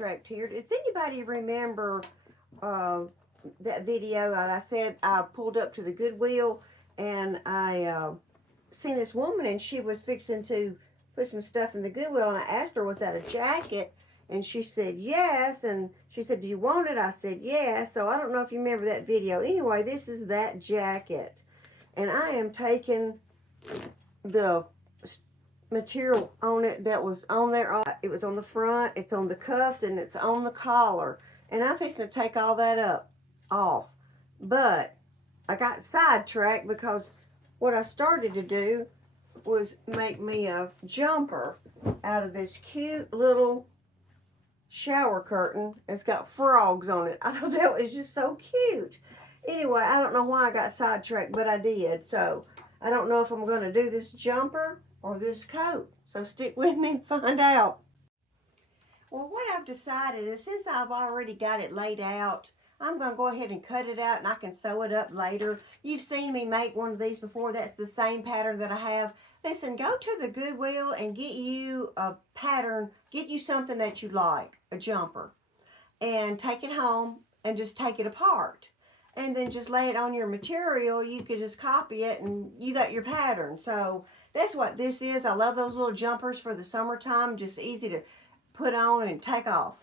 sidetracked here. Does anybody remember that video that I said I pulled up to the Goodwill and I seen this woman and she was fixing to put some stuff in the Goodwill, and I asked her, was that a jacket? And she said yes, and she said, do you want it? I said yes. So I don't know if you remember that video. Anyway, this is that jacket, and I am taking the material on it that was on there. It was on the front, it's on the cuffs, and it's on the collar, and I'm fixing to take all that off. But I got sidetracked because what I started to do was make me a jumper out of this cute little shower curtain. It's got frogs on it. I thought that was just so cute. Anyway, I don't know why I got sidetracked, but I did. So I don't know if I'm going to do this jumper or this coat. So stick with me and find out. Well, what I've decided is, since I've already got it laid out, I'm going to go ahead and cut it out, and I can sew it up later. You've seen me make one of these before. That's the same pattern that I have. Listen, go to the Goodwill and get you a pattern. Get you something that you like, a jumper, and take it home and just take it apart. And then just lay it on your material. You could just copy it and you got your pattern. So that's what this is. I love those little jumpers for the summertime. Just easy to put on and take off.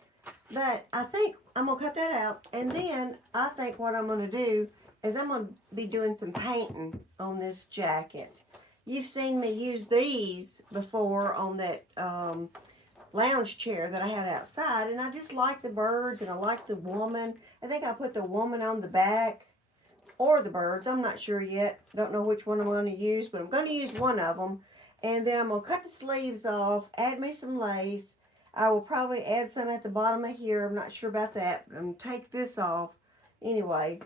But I think I'm going to cut that out. And then I think what I'm going to do is I'm going to be doing some painting on this jacket. You've seen me use these before on that lounge chair that I had outside. And I just like the birds and I like the woman. I think I put the woman on the back or the birds. I'm not sure yet. Don't know which one I'm going to use. But I'm going to use one of them. And then I'm going to cut the sleeves off. Add me some lace. I will probably add some at the bottom of here. I'm not sure about that. I'm going to take this off. Anyway.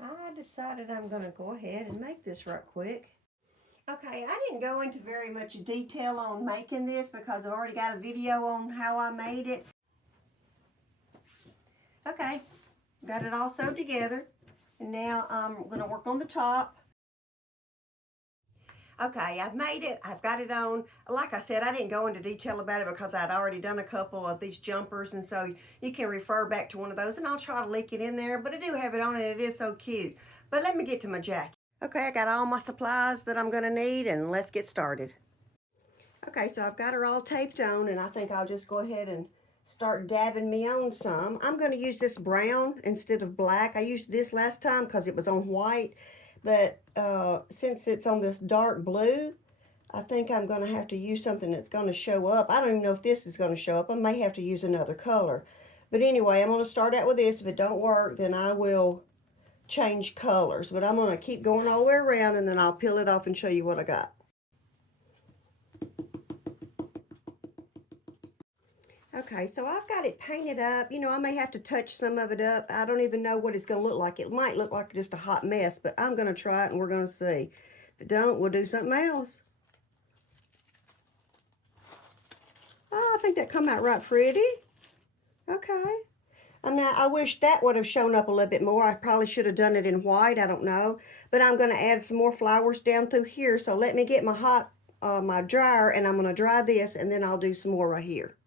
I decided I'm going to go ahead and make this right quick. Okay, I didn't go into very much detail on making this because I've already got a video on how I made it. Okay, got it all sewed together. And now I'm going to work on the top. Okay, I've made it. I've got it on. Like I said, I didn't go into detail about it because I'd already done a couple of these jumpers, and so you can refer back to one of those, and I'll try to link it in there. But I do have it on, and it is so cute. But let me get to my jacket. Okay, I got all my supplies that I'm going to need, and let's get started. Okay, so I've got her all taped on, and I think I'll just go ahead and start dabbing me on some. I'm going to use this brown instead of black. I used this last time because it was on white, but since it's on this dark blue, I think I'm going to have to use something that's going to show up. I don't even know if this is going to show up. I may have to use another color. But anyway, I'm going to start out with this. If it don't work, then I will change colors. But I'm going to keep going all the way around, and then I'll peel it off and show you what I got. Okay, so I've got it painted up. You know, I may have to touch some of it up. I don't even know what it's going to look like. It might look like just a hot mess, but I'm going to try it and we're going to see. If it don't, we'll do something else. Oh, I think that come out right pretty. Okay. I wish that would have shown up a little bit more. I probably should have done it in white. I don't know. But I'm going to add some more flowers down through here. So let me get my my dryer, and I'm going to dry this, and then I'll do some more right here.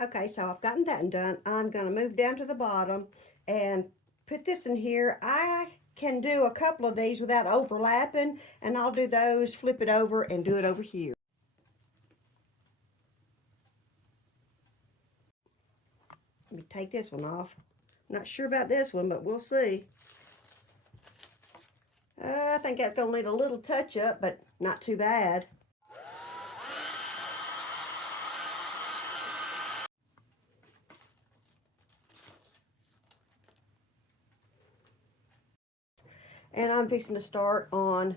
Okay, so I've gotten that done. I'm going to move down to the bottom and put this in here. I can do a couple of these without overlapping, and I'll do those, flip it over, and do it over here. Let me take this one off. I'm not sure about this one, but we'll see. I think that's going to need a little touch-up, but not too bad. And I'm fixing to start on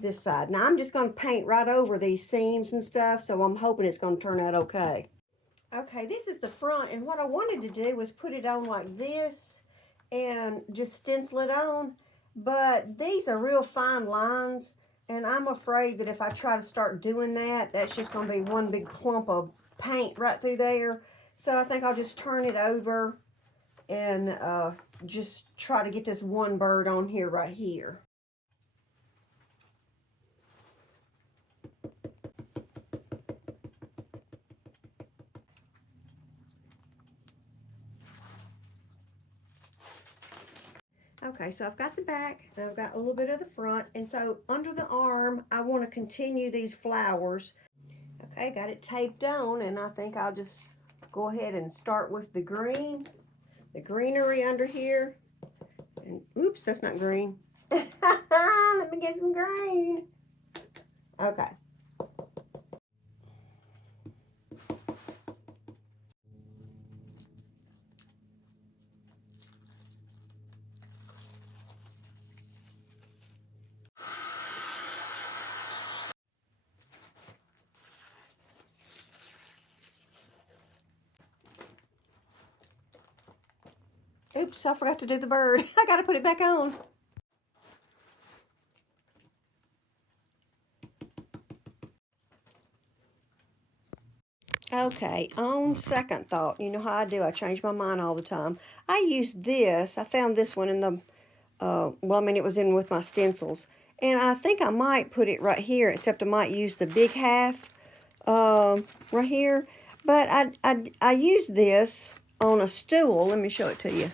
this side. Now I'm just going to paint right over these seams and stuff, so I'm hoping it's going to turn out okay. Okay, this is the front, and what I wanted to do was put it on like this and just stencil it on, but these are real fine lines, and I'm afraid that if I try to start doing that, that's just going to be one big clump of paint right through there. So I think I'll just turn it over and just try to get this one bird on here right here. Okay, so I've got the back and I've got a little bit of the front, and so under the arm I want to continue these flowers. Okay, got it taped on, and I think I'll just go ahead and start with the greenery under here. And oops, that's not green. Let me get some green. Okay. Oops, I forgot to do the bird. I gotta put it back on. Okay, on second thought, you know how I do, I change my mind all the time. I used this, I found this one in the, well, I mean, it was in with my stencils. And I think I might put it right here, except I might use the big half right here. But I used this on a stool. Let me show it to you.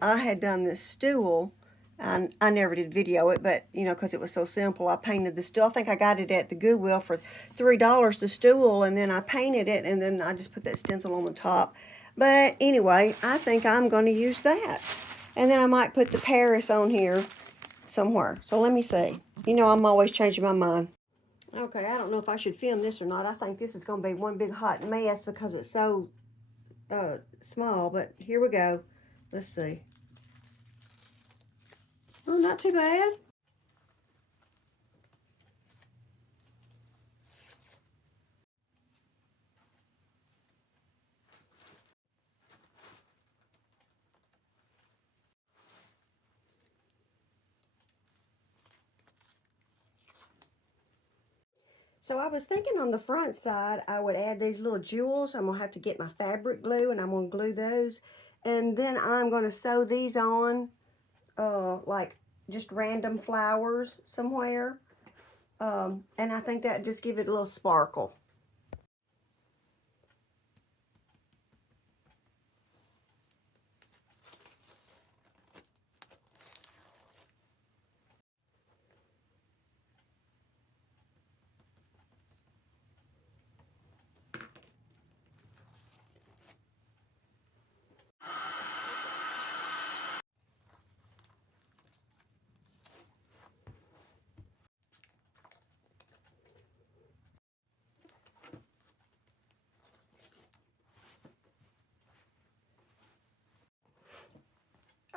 I had done this stool. I never did video it, but you know, because it was so simple, I painted the stool. I think I got it at the Goodwill for $3 the stool, and then I painted it, and then I just put that stencil on the top. But anyway, I think I'm going to use that. And then I might put the Paris on here somewhere. So let me see. You know, I'm always changing my mind. Okay, I don't know if I should film this or not. I think this is going to be one big hot mess because it's so small, but here we go. Let's see. Oh, not too bad. So I was thinking on the front side, I would add these little jewels. I'm gonna have to get my fabric glue, and I'm gonna glue those. And then I'm gonna sew these on, like just random flowers somewhere. And I think that just give it a little sparkle.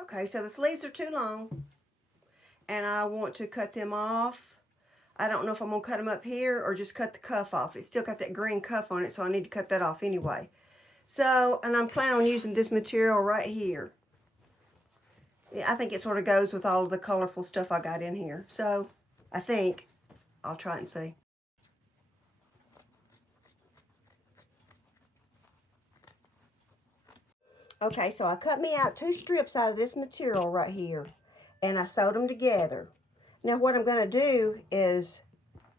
Okay, so the sleeves are too long, and I want to cut them off. I don't know if I'm gonna cut them up here or just cut the cuff off. It's still got that green cuff on it, so I need to cut that off anyway. So, and I'm planning on using this material right here. Yeah, I think it sort of goes with all of the colorful stuff I got in here. So, I think I'll try and see. Okay, so I cut me out 2 strips out of this material right here, and I sewed them together. Now what I'm going to do is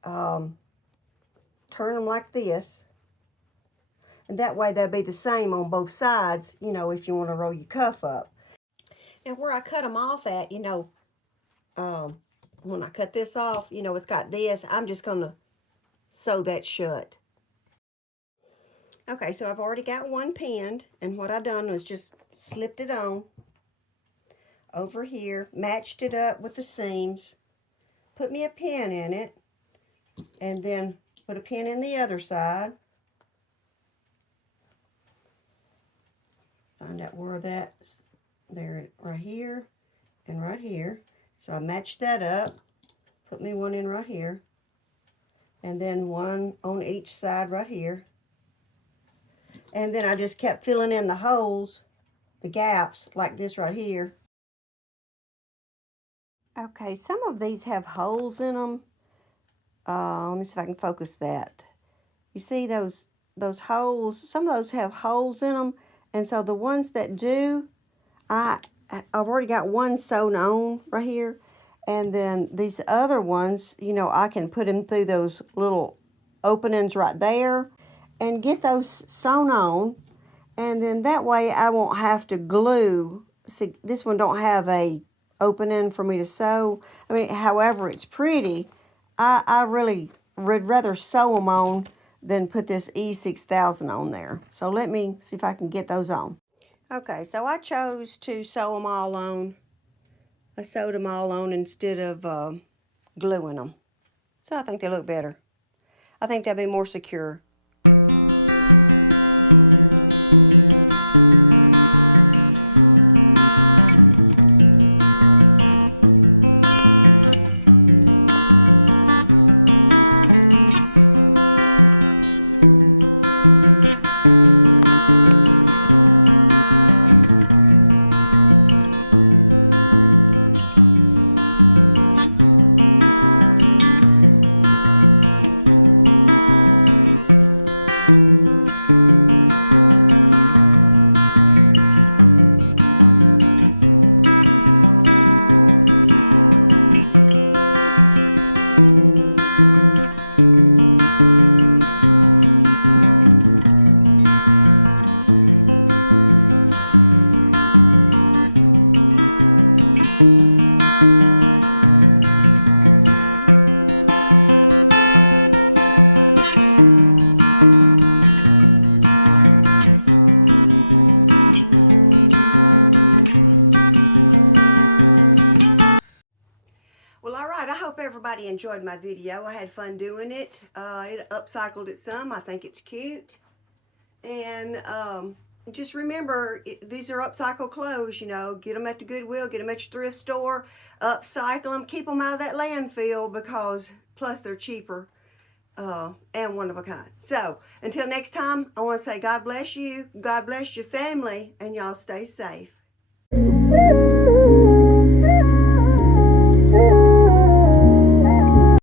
turn them like this, and that way they'll be the same on both sides, you know, if you want to roll your cuff up. Now where I cut them off at, you know, when I cut this off, you know, it's got this. I'm just going to sew that shut. Okay, so I've already got one pinned, and what I done was just slipped it on over here, matched it up with the seams, put me a pin in it, and then put a pin in the other side. Find out where that's, there, right here and right here. So I matched that up, put me one in right here, and then one on each side right here. And then I just kept filling in the holes, the gaps, like this right here. Okay, some of these have holes in them. Let me see if I can focus that. You see those holes? Some of those have holes in them, and so the ones that do, I've already got one sewn on right here, and then these other ones, you know, I can put them through those little openings right there and get those sewn on, and then that way I won't have to glue see, this one don't have a opening for me to sew. I mean, however, it's pretty. I really would rather sew them on than put this E6000 on there. So let me see if I can get those on. Okay, so I chose to sew them all on. I sewed them all on instead of gluing them. So I think they look better. I think they'll be more secure. Well, all right, I hope everybody enjoyed my video. I had fun doing it. It upcycled it some. I think it's cute. And just remember, these are upcycled clothes, you know. Get them at the Goodwill, get them at your thrift store, upcycle them, keep them out of that landfill because, plus they're cheaper and one of a kind. So, until next time, I want to say God bless you, God bless your family, and y'all stay safe.